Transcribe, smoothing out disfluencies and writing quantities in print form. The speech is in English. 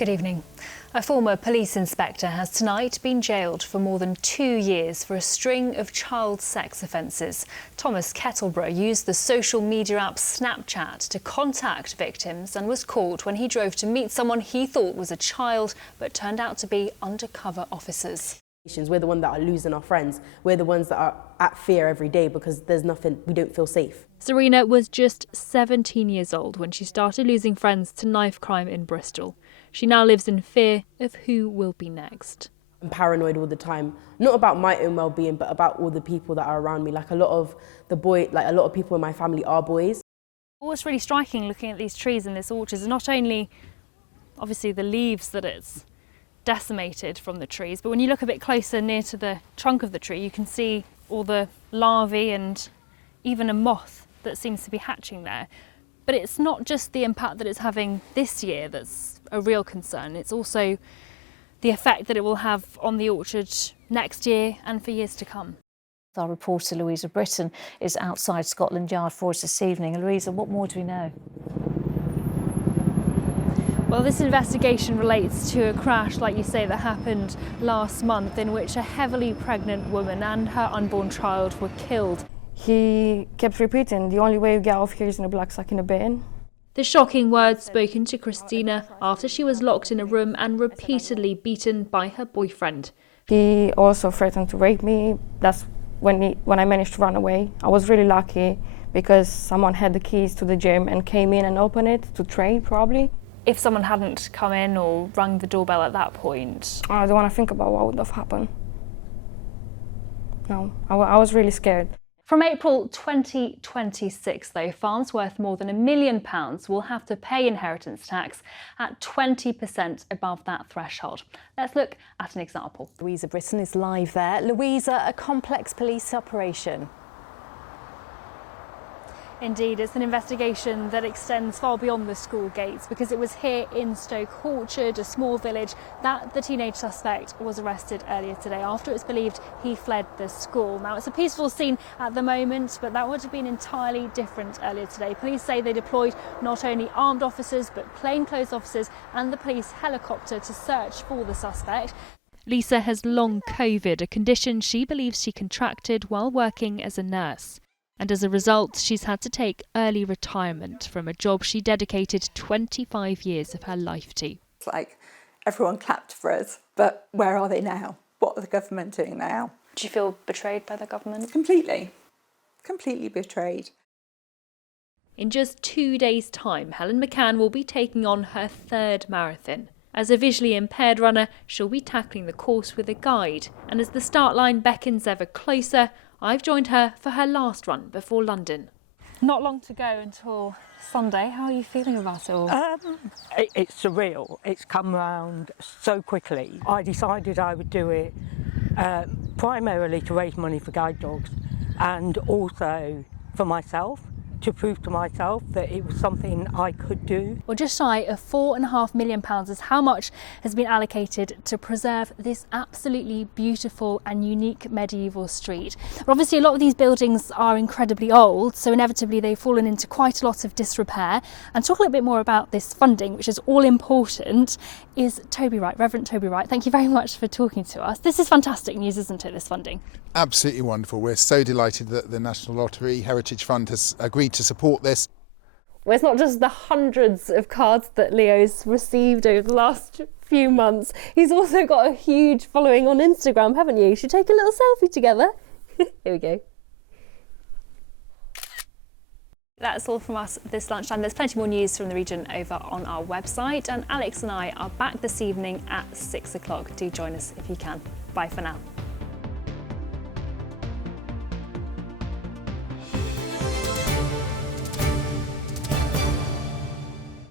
Good evening. A former police inspector has tonight been jailed for more than 2 years for a string of child sex offences. Thomas Kettleborough used the social media app Snapchat to contact victims and was caught when he drove to meet someone he thought was a child but turned out to be undercover officers. We're the ones that are losing our friends. We're the ones that are at fear every day because there's nothing, we don't feel safe. Serena was just 17 years old when she started losing friends to knife crime in Bristol. She now lives in fear of who will be next. I'm paranoid all the time, not about my own well-being, but about all the people that are around me. Like a lot of people in my family are boys. What's really striking looking at these trees in this orchard is not only obviously the leaves that it's decimated from the trees, but when you look a bit closer near to the trunk of the tree, you can see all the larvae and even a moth that seems to be hatching there. But it's not just the impact that it's having this year that's a real concern, it's also the effect that it will have on the orchard next year and for years to come. Our reporter Louisa Britton is outside Scotland Yard for us this evening. Louisa, what more do we know? Well, this investigation relates to a crash, like you say, that happened last month in which a heavily pregnant woman and her unborn child were killed. He kept repeating, the only way you get off here is in a black sack in a bin. The shocking words spoken to Christina after she was locked in a room and repeatedly beaten by her boyfriend. He also threatened to rape me. That's when I managed to run away. I was really lucky because someone had the keys to the gym and came in and opened it to trade, probably. If someone hadn't come in or rung the doorbell at that point? I don't want to think about what would have happened. No, I was really scared. From April 2026, though, farms worth more than £1 million will have to pay inheritance tax at 20% above that threshold. Let's look at an example. Louisa Britton is live there. Louisa, a complex police operation. Indeed, it's an investigation that extends far beyond the school gates because it was here in Stoke Orchard, a small village, that the teenage suspect was arrested earlier today after it's believed he fled the school. Now, it's a peaceful scene at the moment, but that would have been entirely different earlier today. Police say they deployed not only armed officers but plainclothes officers and the police helicopter to search for the suspect. Lisa has long COVID, a condition she believes she contracted while working as a nurse. And as a result, she's had to take early retirement from a job she dedicated 25 years of her life to. It's like everyone clapped for us, but where are they now? What are the government doing now? Do you feel betrayed by the government? Completely betrayed. In just 2 days' time, Helen McCann will be taking on her third marathon. As a visually impaired runner, she'll be tackling the course with a guide. And as the start line beckons ever closer, I've joined her for her last run before London. Not long to go until Sunday. How are you feeling about it all? It's surreal. It's come round so quickly. I decided I would do it primarily to raise money for guide dogs and also for myself, to prove to myself that it was something I could do. Well, just shy of £4.5 million is how much has been allocated to preserve this absolutely beautiful and unique medieval street. But obviously a lot of these buildings are incredibly old, so inevitably they've fallen into quite a lot of disrepair. And talk a little bit more about this funding, which is all important, is Toby Wright, Reverend Toby Wright. Thank you very much for talking to us. This is fantastic news, isn't it, this funding? Absolutely wonderful. We're so delighted that the National Lottery Heritage Fund has agreed to support this. Well, it's not just the hundreds of cards that Leo's received over the last few months. He's also got a huge following on Instagram, haven't you? You should take a little selfie together. Here we go. That's all from us this lunchtime. There's plenty more news from the region over on our website, and Alex and I are back this evening at 6 o'clock. Do join us if you can. Bye for now.